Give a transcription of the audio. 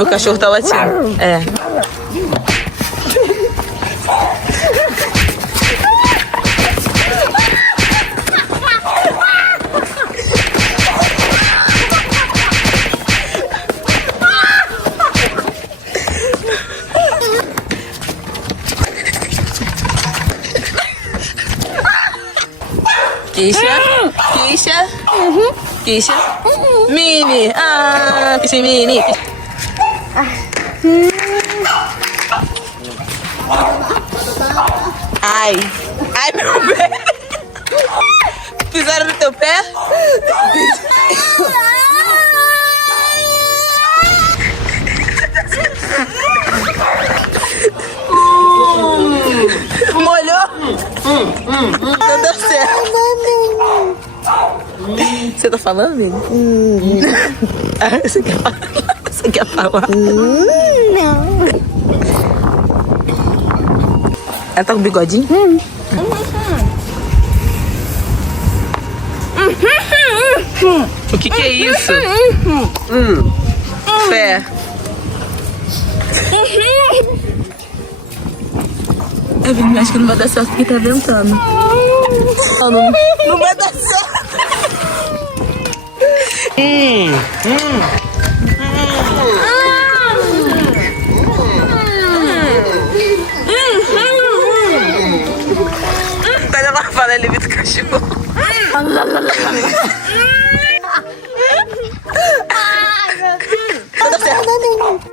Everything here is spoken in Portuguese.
O cachorro tá latindo. É. Kisha? Kisha? Mini! Ah, Kisha Mini! Ai! Ai, meu pé! Pisaram no teu pé? Molhou? Não deu certo. Você tá falando, amigo? Você quer falar? Você quer falar? Não. Ela tá com bigodinho? O que é isso? Fé. Eu acho que não vai dar certo porque tá ventando. Não vai dar certo. Pega lá, fala, ele evita o cachorro. Tá certo.